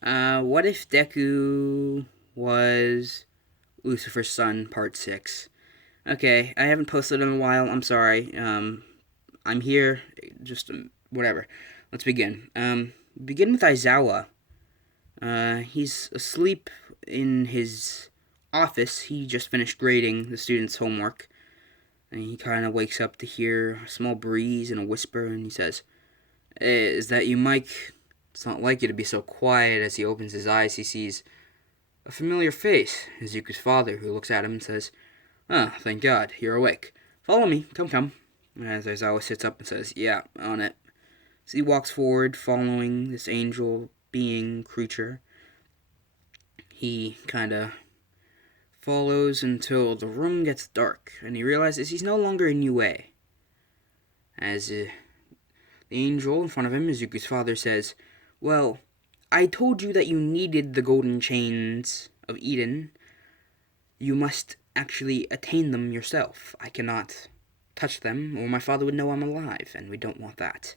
What if Deku was Lucifer's son, part 6? Okay, I haven't posted in a while. I'm sorry. I'm here. Just whatever. Let's begin. Begin with Aizawa. He's asleep in his office. He just finished grading the students' homework. And he kind of wakes up to hear a small breeze and a whisper, and he says, "Hey, is that you, Mike?" It's not like you to be so quiet. As he opens his eyes, he sees a familiar face, Izuku's father, who looks at him and says, "Ah, thank God, you're awake. Follow me, come." As Aizawa sits up and says, "Yeah, on it." So he walks forward, following this angel being creature. He kind of follows until the room gets dark, and he realizes he's no longer in UA. As the angel in front of him, Izuku's father, says, "Well, I told you that you needed the golden chains of Eden. You must actually attain them yourself. I cannot touch them, or my father would know I'm alive, and we don't want that."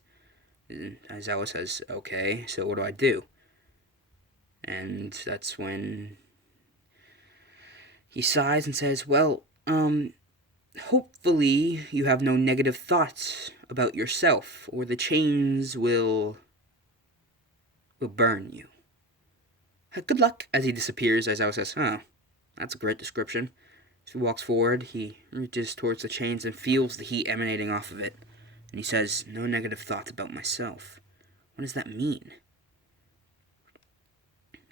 And Aizawa says, "Okay, so what do I do?" And that's when he sighs and says, "Well, hopefully you have no negative thoughts about yourself, or the chains will burn you. Good luck." As he disappears, Aizawa says, "Oh, that's a great description." As he walks forward, he reaches towards the chains and feels the heat emanating off of it. And he says, "No negative thoughts about myself." What does that mean?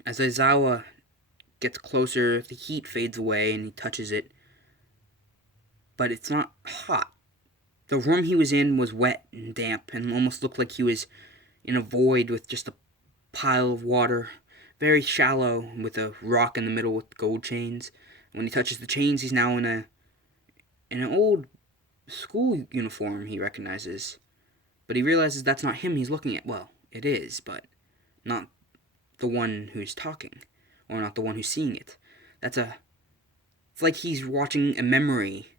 As Aizawa gets closer, the heat fades away and he touches it. But it's not hot. The room he was in was wet and damp and almost looked like he was in a void with just a pile of water, very shallow, with a rock in the middle with gold chains. When he touches the chains, he's now in an old school uniform he recognizes. But he realizes that's not him he's looking at. Well, it is, but not the one who's talking, or not the one who's seeing it. It's like he's watching a memory,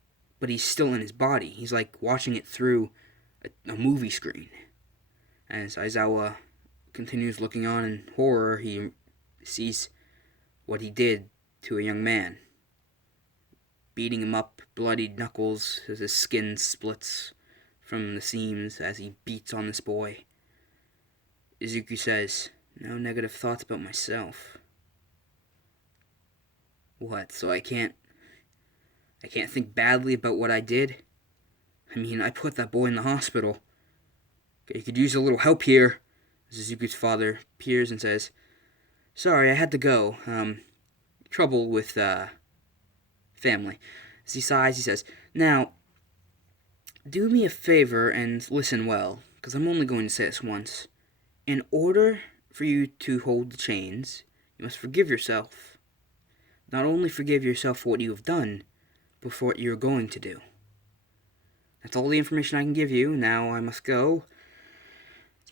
but he's still in his body. He's like watching it through a movie screen. As Aizawa continues looking on in horror, he sees what he did to a young man, beating him up, bloodied knuckles as his skin splits from the seams as he beats on this boy. Izuku says, "No negative thoughts about myself." What, so I can't think badly about what I did? I mean, I put that boy in the hospital. You could use a little help here. Izuku's father appears and says, "Sorry, I had to go. Trouble with, family." As he sighs, he says, "Now, do me a favor and listen well, because I'm only going to say this once. In order for you to hold the chains, you must forgive yourself. Not only forgive yourself for what you have done, but for what you're going to do. That's all the information I can give you. Now I must go.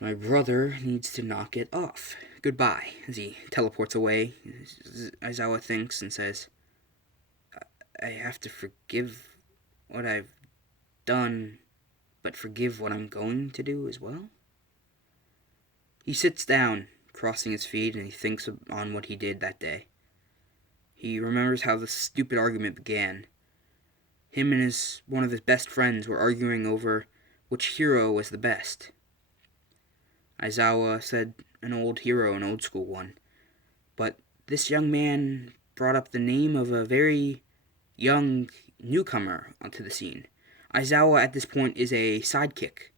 My brother needs to knock it off. Goodbye." As he teleports away, Aizawa thinks and says, "I have to forgive what I've done, but forgive what I'm going to do as well?" He sits down, crossing his feet, and he thinks on what he did that day. He remembers how the stupid argument began. Him and one of his best friends were arguing over which hero was the best. Aizawa said an old hero, an old school one. But this young man brought up the name of a very young newcomer onto the scene. Aizawa at this point is a sidekick.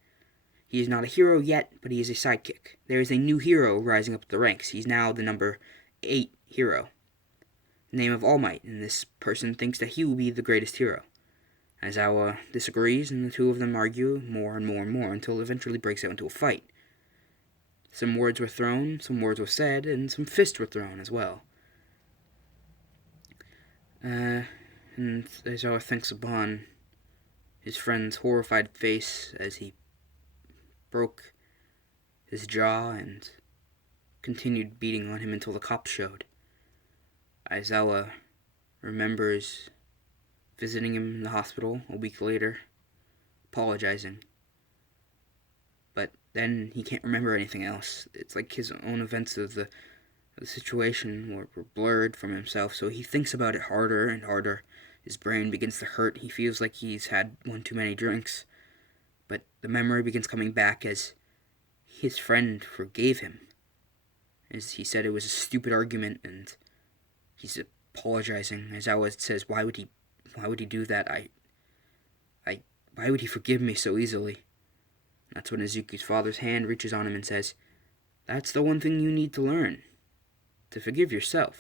He is not a hero yet, but he is a sidekick. There is a new hero rising up the ranks. He's now the number 8 hero. The name of All Might, and this person thinks that he will be the greatest hero. Aizawa disagrees, and the two of them argue more and more and more until it eventually breaks out into a fight. Some words were thrown, some words were said, and some fists were thrown as well. And Aizawa thinks upon his friend's horrified face as he broke his jaw and continued beating on him until the cops showed. Aizawa remembers visiting him in the hospital a week later, apologizing. But then he can't remember anything else. It's like his own events of The situation were blurred from himself, so he thinks about it harder and harder. His brain begins to hurt. He feels like he's had one too many drinks. But the memory begins coming back as his friend forgave him. As he said it was a stupid argument and he's apologizing. Aizawa says, why would he do that? Why would he forgive me so easily? That's when Izuku's father's hand reaches on him and says, that's the one thing you need to learn. To forgive yourself.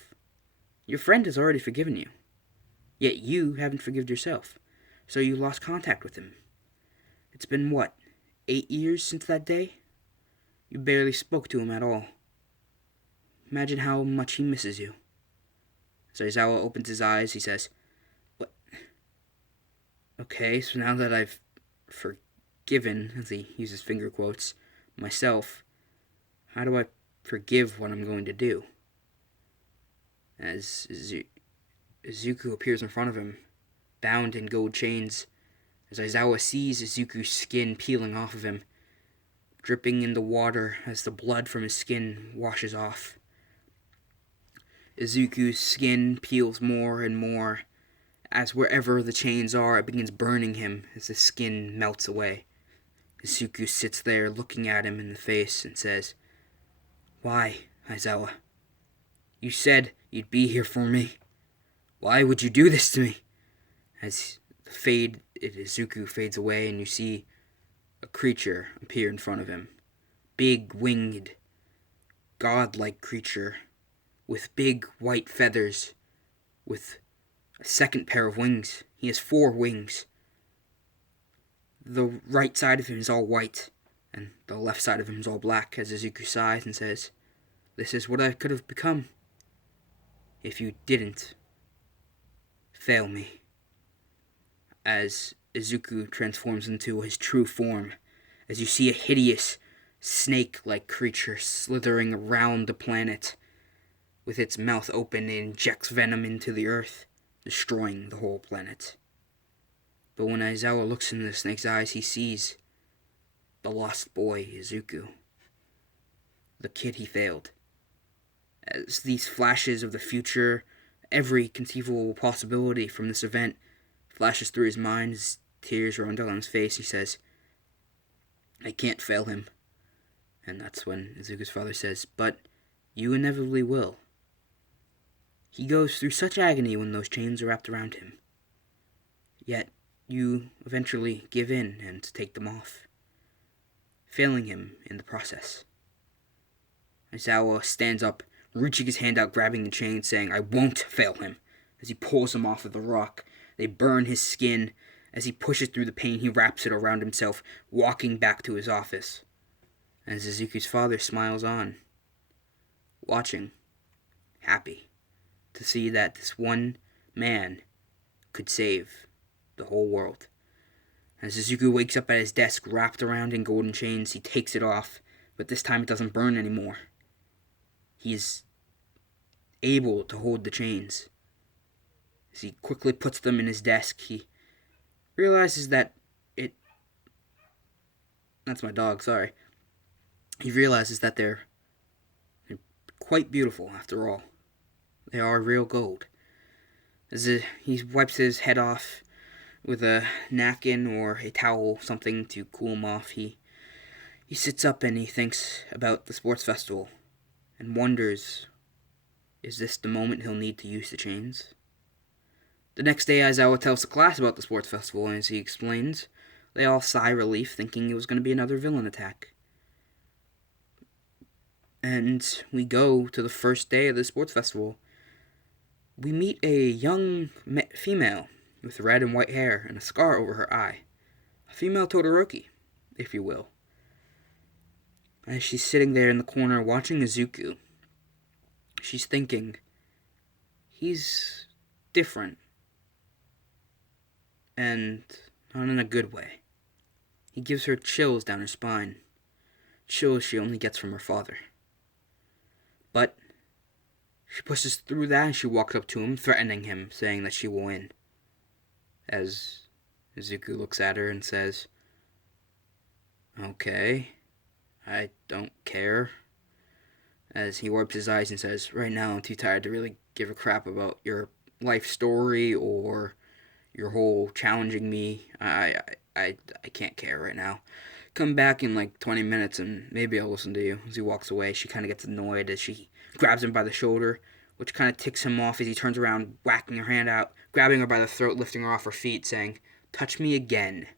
Your friend has already forgiven you. Yet you haven't forgiven yourself. So you lost contact with him. It's been what, 8 years since that day? You barely spoke to him at all. Imagine how much he misses you. As Aizawa opens his eyes, he says, what? Okay, so now that I've forgiven, as he uses finger quotes, myself, how do I forgive what I'm going to do? As Izuku appears in front of him, bound in gold chains, as Aizawa sees Izuku's skin peeling off of him, dripping in the water as the blood from his skin washes off. Izuku's skin peels more and more, as wherever the chains are, it begins burning him as the skin melts away. Izuku sits there looking at him in the face and says, why, Aizawa? You said you'd be here for me. Why would you do this to me? As the fade in Izuku fades away and you see a creature appear in front of him. Big winged, godlike creature with big white feathers, with a second pair of wings. He has 4 wings. The right side of him is all white, and the left side of him is all black, as Izuku sighs and says, this is what I could have become if you didn't fail me. As Izuku transforms into his true form, as you see a hideous snake-like creature slithering around the planet. With its mouth open, it injects venom into the earth, destroying the whole planet. But when Aizawa looks into the snake's eyes, he sees the lost boy, Izuku. The kid he failed. As these flashes of the future, every conceivable possibility from this event flashes through his mind, his tears run down his face, he says, I can't fail him. And that's when Izuku's father says, but you inevitably will. He goes through such agony when those chains are wrapped around him. Yet you eventually give in and take them off, failing him in the process. Aizawa stands up, reaching his hand out, grabbing the chain, saying, I won't fail him. As he pulls him off of the rock, they burn his skin. As he pushes through the pain, he wraps it around himself, walking back to his office. As Izuku's father smiles on, watching, happy, to see that this one man could save the whole world. As Izuku wakes up at his desk, wrapped around in golden chains, he takes it off, but this time it doesn't burn anymore. He is able to hold the chains. As he quickly puts them in his desk, he realizes that that's my dog, sorry. He realizes that they're quite beautiful after all. They are real gold. As he wipes his head off with a napkin or a towel, something to cool him off, he sits up and he thinks about the sports festival and wonders, is this the moment he'll need to use the chains? The next day, Aizawa tells the class about the sports festival, and as he explains, they all sigh relief, thinking it was going to be another villain attack. And we go to the first day of the sports festival. We meet a young female with red and white hair and a scar over her eye. A female Todoroki, if you will. As she's sitting there in the corner watching Izuku, she's thinking, he's different. And not in a good way. He gives her chills down her spine. Chills she only gets from her father. But she pushes through that and she walks up to him, threatening him, saying that she will win. As Izuku looks at her and says, okay, I don't care. as he wipes his eyes and says, "Right now I'm too tired to really give a crap about your life story or your whole challenging me. I can't care right now. Come back in like 20 minutes and maybe I'll listen to you." As he walks away, she kind of gets annoyed as she grabs him by the shoulder, which kind of ticks him off as he turns around, whacking her hand out, grabbing her by the throat, lifting her off her feet, saying, "Touch me again,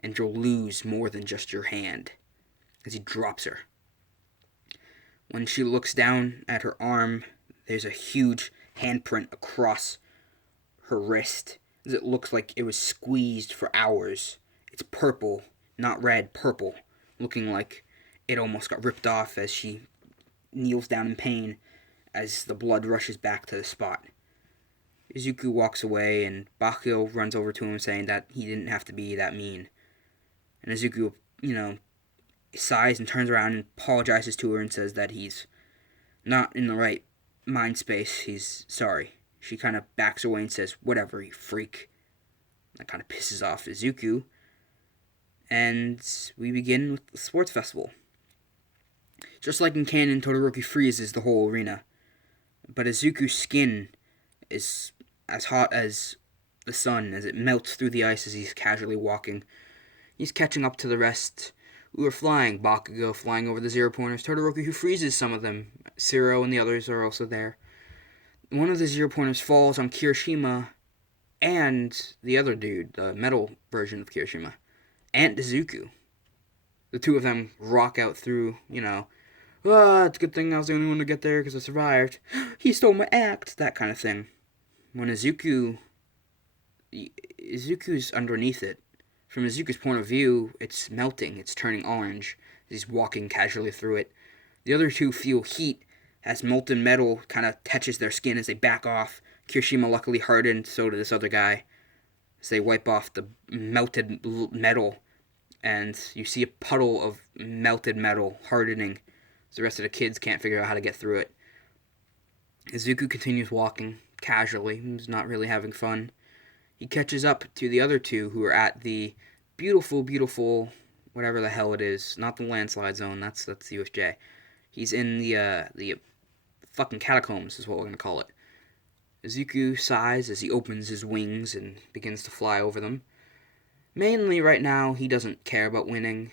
and you'll lose more than just your hand," as he drops her. When she looks down at her arm, there's a huge handprint across her wrist, as it looks like it was squeezed for hours. It's purple, not red, purple, looking like it almost got ripped off as she kneels down in pain as the blood rushes back to the spot. Izuku walks away and Bakugo runs over to him saying that he didn't have to be that mean. And Izuku, sighs and turns around and apologizes to her and says that he's not in the right mind space. He's sorry. She kind of backs away and says, "Whatever, you freak." That kind of pisses off Izuku. And we begin with the sports festival. Just like in canon, Todoroki freezes the whole arena. But Izuku's skin is as hot as the sun as it melts through the ice as he's casually walking. He's catching up to the rest who are flying. Bakugo flying over the zero-pointers. Todoroki, who freezes some of them. Zero and the others are also there. One of the zero-pointers falls on Kirishima and the other dude, the metal version of Kirishima, and Izuku. The two of them rock out through, it's a good thing I was the only one to get there because I survived. He stole my act, that kind of thing. When Izuku's underneath it. From Izuku's point of view, it's melting, it's turning orange. He's walking casually through it. The other two feel heat as molten metal kind of touches their skin as they back off. Kirishima luckily hardened, so did this other guy. As they wipe off the melted metal, and you see a puddle of melted metal hardening. The rest of the kids can't figure out how to get through it. Izuku continues walking casually. He's not really having fun. He catches up to the other two who are at the beautiful, whatever the hell it is. Not the landslide zone. That's the USJ. He's in the fucking catacombs is what we're gonna call it. Izuku sighs as he opens his wings and begins to fly over them. Mainly right now, he doesn't care about winning,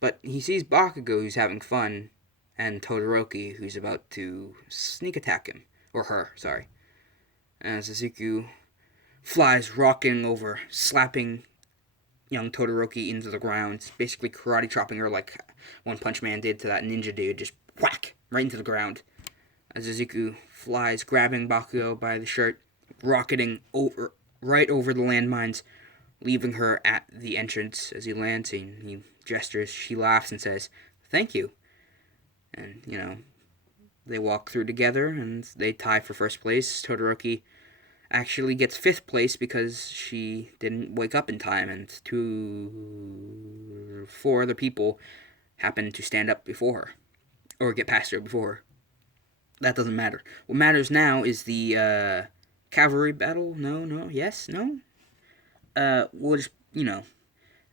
but he sees Bakugo, who's having fun, and Todoroki, who's about to sneak attack him. Or her, sorry. As Izuku flies, rocking over, slapping young Todoroki into the ground, basically karate chopping her like One Punch Man did to that ninja dude, just whack, right into the ground. As Izuku flies, grabbing Bakugo by the shirt, rocketing right over the landmines, leaving her at the entrance. As he lands, he gestures, she laughs and says, "Thank you." And, they walk through together and they tie for first place. Todoroki actually gets 5th place because she didn't wake up in time, and 4 other people happened to stand up before her, or get past her before her. That doesn't matter. What matters now is the cavalry battle. No. We'll just,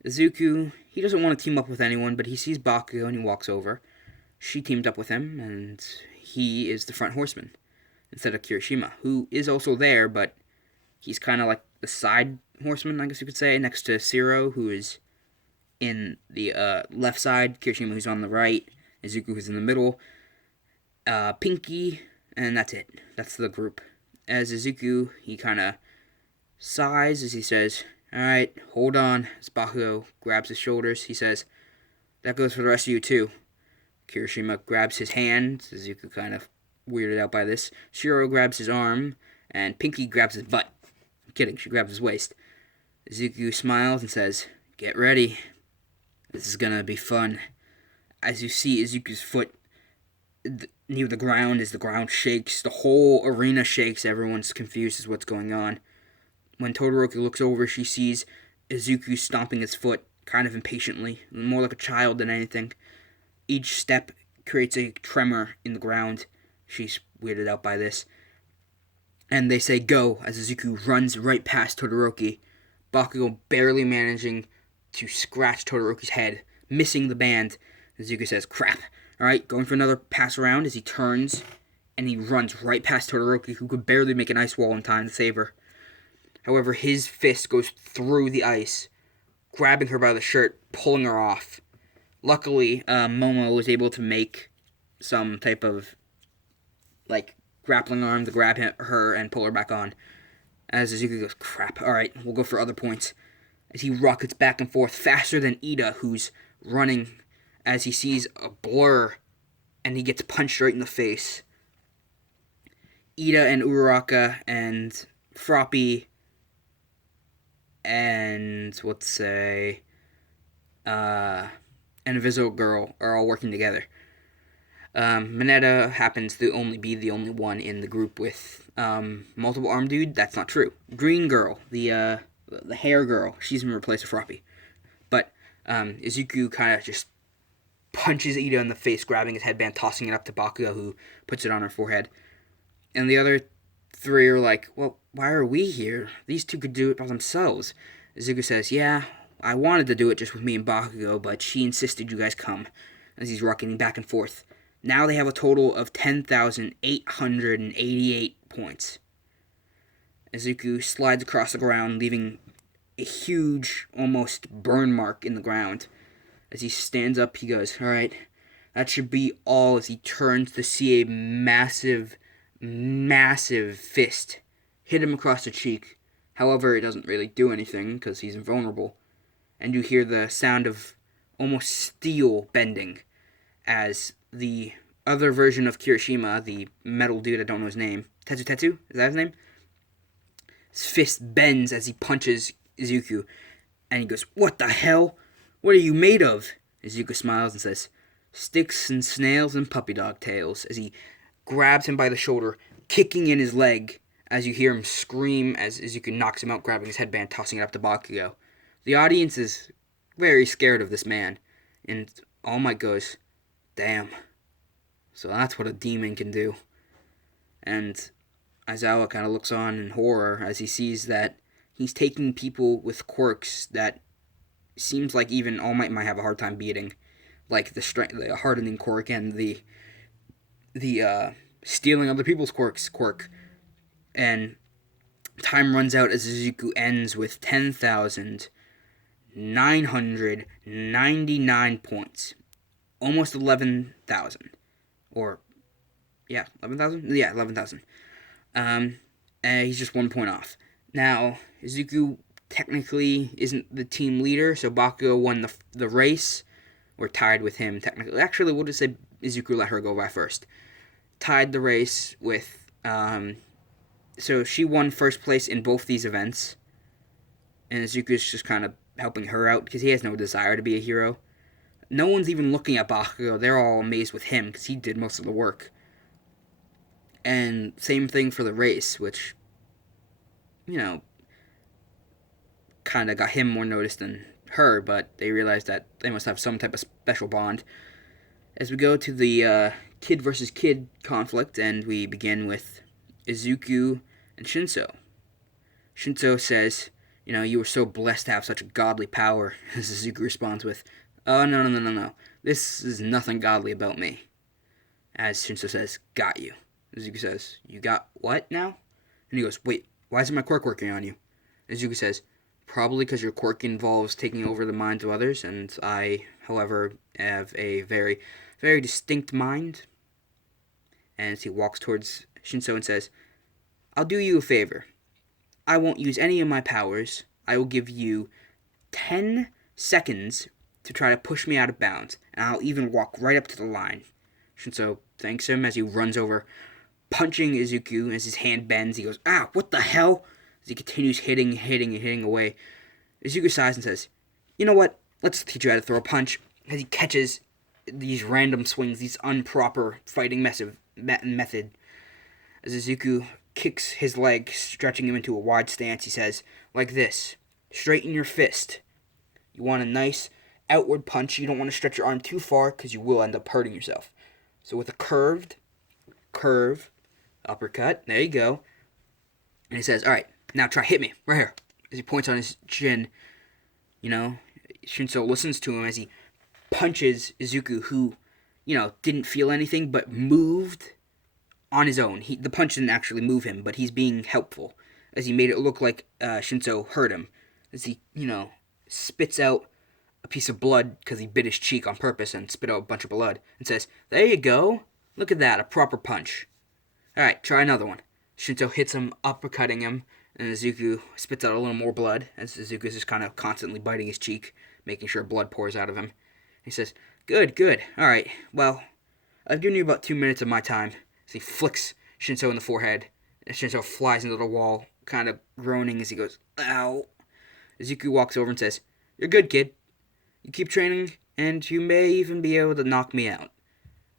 Izuku, he doesn't want to team up with anyone, but he sees Bakugo and he walks over. She teamed up with him, and he is the front horseman instead of Kirishima, who is also there, but he's kind of like the side horseman, I guess you could say, next to Zero, who is in the left side, Kirishima, who's on the right, Izuku, who's in the middle, Pinky, and that's it. That's the group. As Izuku, he kind of sighs as he says, "Alright, hold on." As Bakugo grabs his shoulders, he says, "That goes for the rest of you too." Kirishima grabs his hand. Izuku kind of weirded out by this. Shiro grabs his arm, and Pinky grabs his butt. I'm kidding, she grabs his waist. Izuku smiles and says, "Get ready. This is gonna be fun." As you see Izuku's foot near the ground, as the ground shakes, the whole arena shakes, everyone's confused as what's going on. When Todoroki looks over, she sees Izuku stomping his foot, kind of impatiently, more like a child than anything. Each step creates a tremor in the ground. She's weirded out by this. And they say go, as Izuku runs right past Todoroki. Bakugo barely managing to scratch Todoroki's head, missing the band. Izuku says, "Crap, Alright, going for another pass around as he turns and he runs right past Todoroki, who could barely make an ice wall in time to save her. However, his fist goes through the ice, grabbing her by the shirt, pulling her off. Luckily, Momo was able to make some type of, grappling arm to grab her and pull her back on. As Izuku goes, crap, alright, we'll go for other points. As he rockets back and forth faster than Ida, who's running as he sees a blur, and he gets punched right in the face. Ida and Uraraka and Froppy and, and Invisible Girl are all working together. Mineta happens to be the only one in the group with multiple arm dude. That's not true. Green Girl, the hair girl, she's been replaced with Froppy. But Izuku kind of just punches Ida in the face, grabbing his headband, tossing it up to Bakugo, who puts it on her forehead. And the other three are like, well, why are we here? These two could do it by themselves. Izuku says, yeah, I wanted to do it just with me and Bakugo, but she insisted you guys come, as he's rocking back and forth. Now they have a total of 10,888 points. Izuku slides across the ground, leaving a huge, almost burn mark in the ground. As he stands up, he goes, alright, that should be all, as he turns to see a massive, massive fist hit him across the cheek. However, it doesn't really do anything, because he's invulnerable. And you hear the sound of almost steel bending, as the other version of Kirishima, the metal dude, I don't know his name, Tetsu, is that his name? His fist bends as he punches Izuku, and he goes, what the hell? What are you made of? Izuku smiles and says, sticks and snails and puppy dog tails, as he grabs him by the shoulder, kicking in his leg, as you hear him scream as Izuku knocks him out, grabbing his headband, tossing it up to Bakugo. The audience is very scared of this man, and All Might goes, damn. So that's what a demon can do. And Aizawa kind of looks on in horror as he sees that he's taking people with quirks that seems like even All Might have a hard time beating, like the hardening quirk and the stealing other people's quirk. And time runs out as Izuku ends with 10,999 points. Almost 11,000. Or, yeah, 11,000? Yeah, 11,000. And he's just 1 point off. Now, Izuku technically isn't the team leader, so Bakugo won the race. We're tied with him, technically. Actually, we'll just say Izuku let her go by first. Tied the race with, so she won first place in both these events. And Izuku's just kind of helping her out, because he has no desire to be a hero. No one's even looking at Bakugo. They're all amazed with him, because he did most of the work. And same thing for the race, which, kind of got him more notice than her, but they realized that they must have some type of special bond. As we go to the kid versus kid conflict, and we begin with Izuku and Shinso. Shinso says, you were so blessed to have such a godly power, as Izuku responds with, oh, no. This is nothing godly about me. As Shinso says, got you. Izuku says, you got what now? And he goes, wait, why isn't my quirk working on you? Izuku says, probably because your quirk involves taking over the minds of others, and I, however, have a very, very distinct mind. And as he walks towards Shinso and says, I'll do you a favor. I won't use any of my powers. I will give you 10 seconds to try to push me out of bounds, and I'll even walk right up to the line. Shinso thanks him as he runs over, punching Izuku. As his hand bends, he goes, ah, what the hell? As he continues hitting away. Izuku sighs and says, you know what? Let's teach you how to throw a punch. As he catches these random swings, these improper fighting method. As Izuku kicks his leg, stretching him into a wide stance, he says, like this, straighten your fist. You want a nice outward punch. You don't want to stretch your arm too far, because you will end up hurting yourself. So with a curve, uppercut, there you go. And he says, alright, now try, hit me, right here. As he points on his chin, Shinso listens to him as he punches Izuku, who, didn't feel anything but moved on his own. The punch didn't actually move him, but he's being helpful as he made it look like Shinso hurt him. As he, spits out a piece of blood because he bit his cheek on purpose and spit out a bunch of blood and says, "There you go. Look at that, a proper punch. Alright, try another one." Shinso hits him, uppercutting him, and Izuku spits out a little more blood as Izuku's just kind of constantly biting his cheek, making sure blood pours out of him. He says, "Good, good. Alright, well, I've given you about 2 minutes of my time." So he flicks Shinso in the forehead, and Shinso flies into the wall, kind of groaning as he goes, "Ow." Izuku walks over and says, "You're good, kid. You keep training, and you may even be able to knock me out."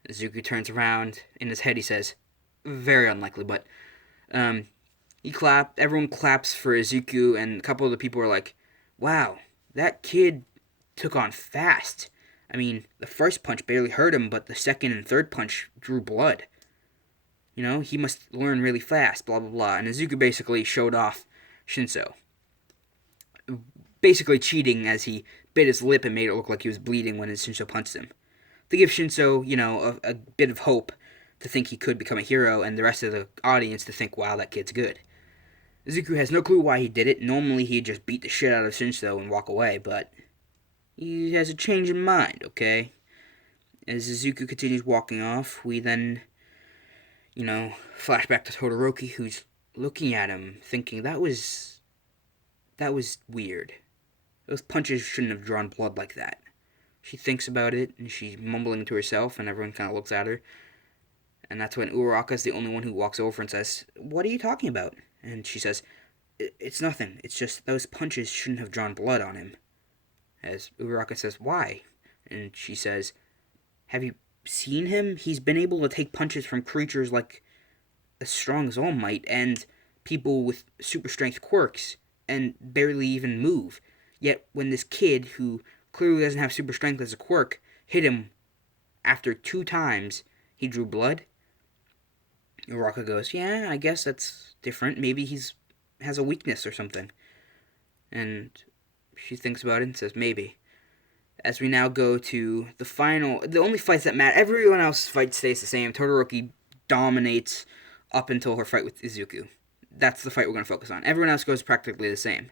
Izuku turns around. In his head, he says, "Very unlikely," but everyone claps for Izuku, and a couple of the people are like, "Wow, that kid took on fast. I mean, the first punch barely hurt him, but the second and third punch drew blood. He must learn really fast, blah, blah, blah." And Izuku basically showed off Shinso, basically cheating as he bit his lip and made it look like he was bleeding when Shinso punched him. To give Shinso, a bit of hope to think he could become a hero, and the rest of the audience to think, wow, that kid's good. Izuku has no clue why he did it. Normally, he'd just beat the shit out of Shinso and walk away, but he has a change in mind, okay? As Izuku continues walking off, we then, flash back to Todoroki, who's looking at him, thinking, that was weird. Those punches shouldn't have drawn blood like that. She thinks about it, and she's mumbling to herself, and everyone kind of looks at her. And that's when Uraraka's the only one who walks over and says, "What are you talking about?" And she says, "It's nothing. It's just those punches shouldn't have drawn blood on him." As Uraraka says, "Why?" And she says, "Have you seen him? He's been able to take punches from creatures like as strong as All Might and people with super strength quirks and barely even move. Yet when this kid, who clearly doesn't have super strength as a quirk, hit him after 2 times, he drew blood." Uraraka goes, "Yeah, I guess that's different. Maybe has a weakness or something." And she thinks about it and says, "Maybe." As we now go to the only fights that matter. Everyone else's fight stays the same. Todoroki dominates up until her fight with Izuku. That's the fight we're going to focus on. Everyone else goes practically the same.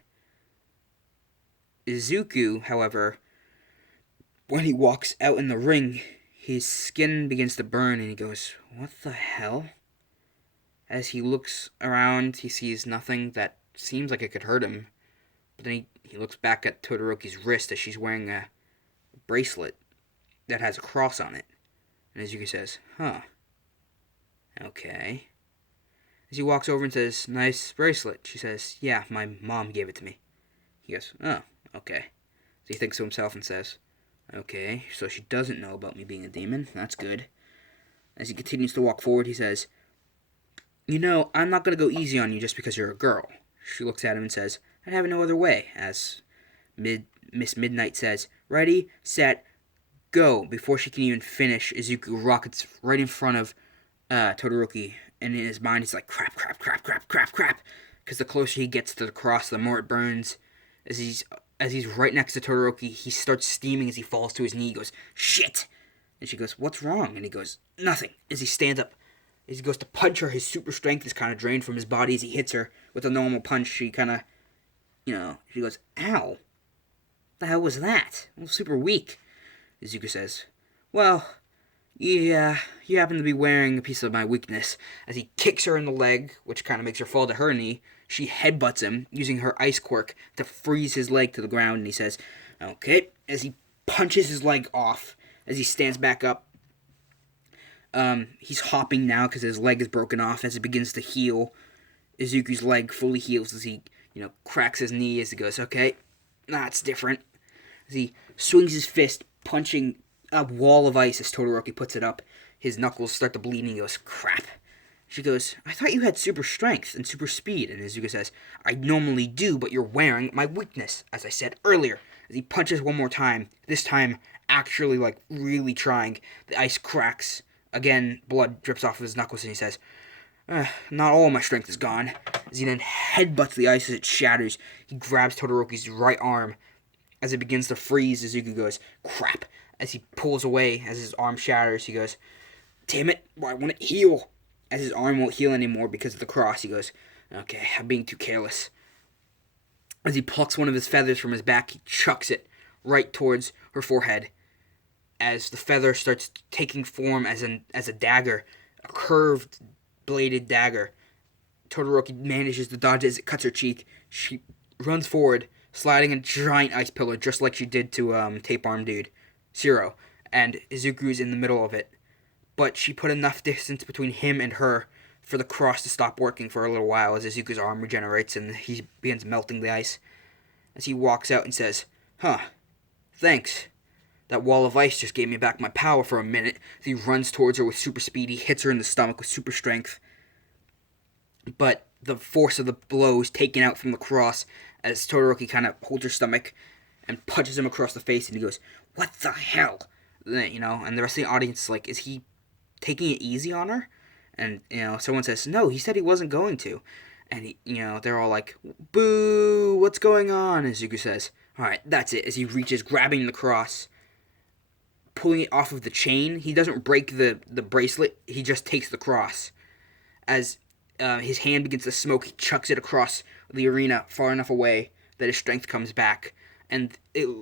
Izuku, however, when he walks out in the ring, his skin begins to burn and he goes, "What the hell?" As he looks around, he sees nothing that seems like it could hurt him. But then he looks back at Todoroki's wrist as she's wearing a bracelet that has a cross on it. And Izuku says, "Huh. Okay." As he walks over and says, "Nice bracelet," she says, "Yeah, my mom gave it to me." He goes, "Oh, okay." So he thinks to himself and says, "Okay, so she doesn't know about me being a demon. That's good." As he continues to walk forward, he says, "I'm not going to go easy on you just because you're a girl." She looks at him and says, "I'd have it no other way," as Miss Midnight says, "Ready, set, go." Before she can even finish, Izuku rockets right in front of Todoroki, and in his mind, he's like, "Crap, crap, crap, crap, crap, crap," because the closer he gets to the cross, the more it burns. As he's right next to Todoroki, he starts steaming as he falls to his knee. He goes, "Shit!" And she goes, "What's wrong?" And he goes, "Nothing." As he stands up, as he goes to punch her, his super strength is kind of drained from his body. As he hits her with a normal punch, she kind of, she goes, "Ow. The hell was that? I'm super weak." Izuku says, "Well, yeah, you happen to be wearing a piece of my weakness." As he kicks her in the leg, which kind of makes her fall to her knee, she headbutts him, using her ice quirk to freeze his leg to the ground, and he says, "Okay." As he punches his leg off, as he stands back up, he's hopping now because his leg is broken off. As it begins to heal, Izuku's leg fully heals as he, cracks his knee as he goes, "Okay, that's different." As he swings his fist, punching a wall of ice as Todoroki puts it up. His knuckles start to bleed and he goes, "Crap." She goes, "I thought you had super strength and super speed." And Izuku says, "I normally do, but you're wearing my weakness, as I said earlier." As he punches one more time, this time actually, really trying, the ice cracks. Again, blood drips off of his knuckles and he says, "Not all my strength is gone." As he then headbutts the ice as it shatters, he grabs Todoroki's right arm. As it begins to freeze, Izuku goes, "Crap." As he pulls away, as his arm shatters, he goes, "Damn it, I want to heal." As his arm won't heal anymore because of the cross, he goes, "Okay, I'm being too careless." As he plucks one of his feathers from his back, he chucks it right towards her forehead. As the feather starts taking form as a dagger, a curved bladed dagger, Todoroki manages to dodge it as it cuts her cheek. She runs forward, sliding a giant ice pillar just like she did to Tape Arm Dude, Zero, and Izuku's in the middle of it. But she put enough distance between him and her for the cross to stop working for a little while as Izuku's arm regenerates and he begins melting the ice. As he walks out and says, "Huh, thanks. That wall of ice just gave me back my power for a minute." As he runs towards her with super speed, he hits her in the stomach with super strength. But the force of the blow is taken out from the cross as Todoroki kind of holds her stomach and punches him across the face, and he goes, "What the hell?" And the rest of the audience is like, is he taking it easy on her? And, someone says, "No, he said he wasn't going to." And, they're all like, "Boo, what's going on?" And Zuko says, "All right, that's it." As he reaches, grabbing the cross, pulling it off of the chain. He doesn't break the bracelet, he just takes the cross. As his hand begins to smoke, he chucks it across the arena far enough away that his strength comes back. And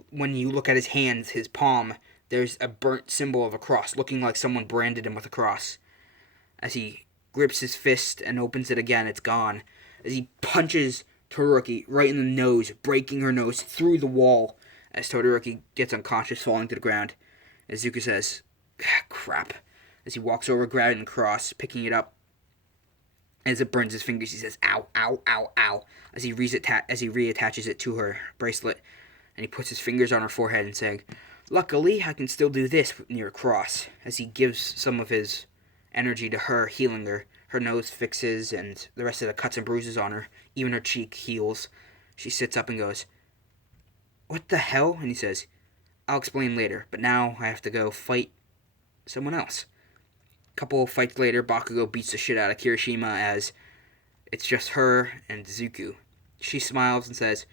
when you look at his hands, his palm, there's a burnt symbol of a cross, looking like someone branded him with a cross. As he grips his fist and opens it again, it's gone. As he punches Todoroki right in the nose, breaking her nose through the wall, as Todoroki gets unconscious, falling to the ground. As Zuko says, "Crap." As he walks over, grabbing the cross, picking it up. As it burns his fingers, he says, "Ow, ow, ow, ow," as he reattaches it to her bracelet. And he puts his fingers on her forehead and saying, "Luckily, I can still do this near a cross." As he gives some of his energy to her, healing her. Her nose fixes, and the rest of the cuts and bruises on her, even her cheek, heals. She sits up and goes, "What the hell?" And he says, "I'll explain later, but now I have to go fight someone else." A couple of fights later, Bakugo beats the shit out of Kirishima as it's just her and Zuko. She smiles and says,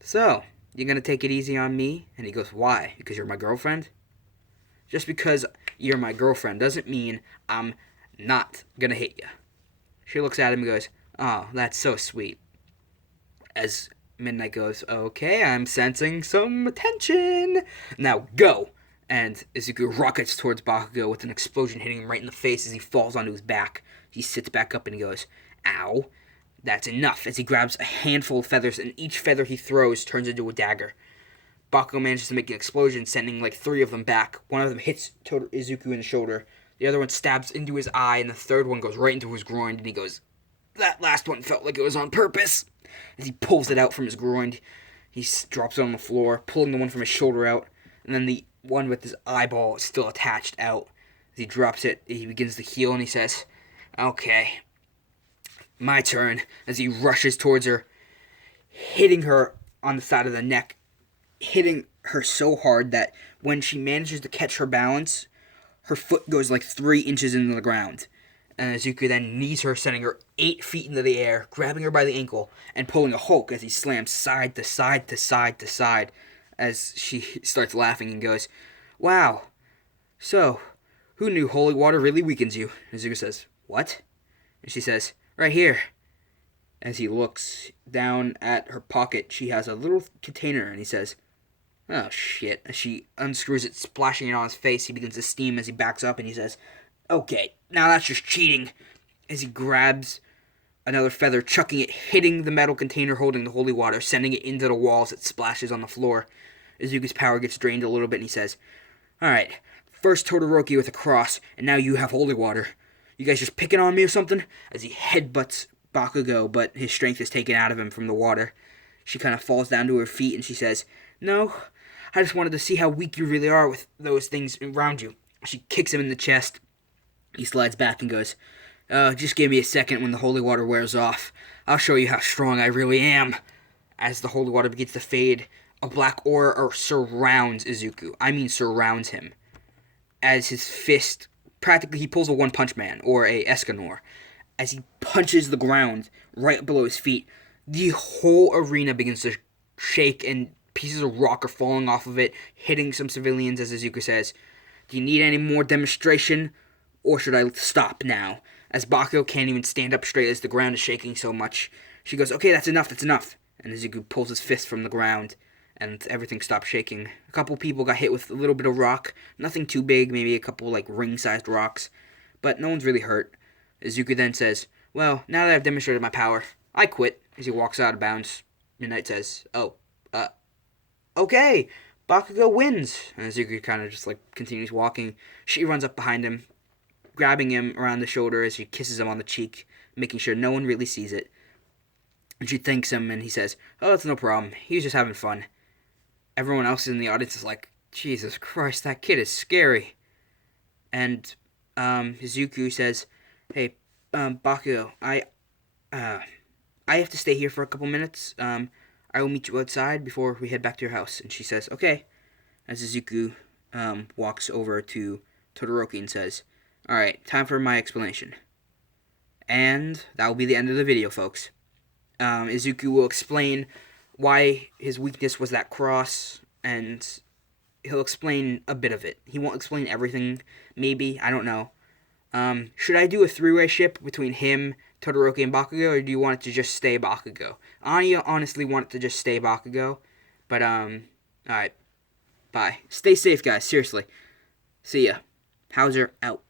"So, you gonna take it easy on me?" And he goes, "Why? Because you're my girlfriend?" "Just because you're my girlfriend doesn't mean I'm not gonna hit you." She looks at him and goes, "Oh, that's so sweet." As Midnight goes, "Okay, I'm sensing some tension. Now go!" And Izuku rockets towards Bakugo with an explosion hitting him right in the face as he falls onto his back. He sits back up and he goes, "Ow." That's enough, as he grabs a handful of feathers, and each feather he throws turns into a dagger. Bakugo manages to make an explosion, sending like 3 of them back. One of them hits Izuku in the shoulder. The other one stabs into his eye, and the third one goes right into his groin, and he goes, "That last one felt like it was on purpose." As he pulls it out from his groin, he drops it on the floor, pulling the one from his shoulder out, and then the one with his eyeball is still attached out. As he drops it, he begins to heal, and he says, "Okay, my turn." As he rushes towards her, hitting her on the side of the neck, hitting her so hard that when she manages to catch her balance, her foot goes like 3 inches into the ground. And Izuku then knees her, sending her 8 feet into the air, grabbing her by the ankle, and pulling a Hulk as he slams side to side to side to side, as she starts laughing and goes, "Wow, so, who knew holy water really weakens you?" And Izuku says, "What?" And she says, "Right here." As he looks down at her pocket, she has a little container, and he says, "Oh, shit." As she unscrews it, splashing it on his face, he begins to steam as he backs up, and he says, "Okay, now that's just cheating." As he grabs another feather, chucking it, hitting the metal container holding the holy water, sending it into the walls. It splashes on the floor. Izuku's power gets drained a little bit, and he says, "Alright, first Todoroki with a cross, and now you have holy water. You guys just picking on me or something?" As he headbutts Bakugo, but his strength is taken out of him from the water. She kind of falls down to her feet, and she says, "No, I just wanted to see how weak you really are with those things around you." She kicks him in the chest. He slides back and goes, "Just give me a second when the holy water wears off. I'll show you how strong I really am." As the holy water begins to fade, a black aura surrounds Izuku. I mean surrounds him. As his fist, practically he pulls a One Punch Man, or a Escanor. As he punches the ground right below his feet, the whole arena begins to shake and pieces of rock are falling off of it, hitting some civilians, as Izuku says. Do you need any more demonstration, or should I stop now? As Bakugo can't even stand up straight as the ground is shaking so much. She goes, okay, that's enough, that's enough. And Izuku pulls his fist from the ground, and everything stops shaking. A couple people got hit with a little bit of rock. Nothing too big, maybe a couple, like, ring-sized rocks. But no one's really hurt. Izuku then says, well, now that I've demonstrated my power, I quit. As he walks out of bounds, Midnight says, okay, Bakugo wins. And Izuku kind of just, like, continues walking. She runs up behind him, grabbing him around the shoulder as she kisses him on the cheek, making sure no one really sees it. And she thanks him, and he says, oh, it's no problem. He was just having fun. Everyone else in the audience is like, Jesus Christ, that kid is scary. And Izuku says, hey, Bakugo, I have to stay here for a couple minutes. I will meet you outside before we head back to your house. And she says, okay. As Izuku walks over to Todoroki and says, alright, time for my explanation. And that will be the end of the video, folks. Izuku will explain why his weakness was that cross, and he'll explain a bit of it. He won't explain everything, maybe, I don't know. Should I do a three-way ship between him, Todoroki, and Bakugo, or do you want it to just stay Bakugo? I honestly want it to just stay Bakugo, but, alright, bye. Stay safe, guys, seriously. See ya. Hauser, out.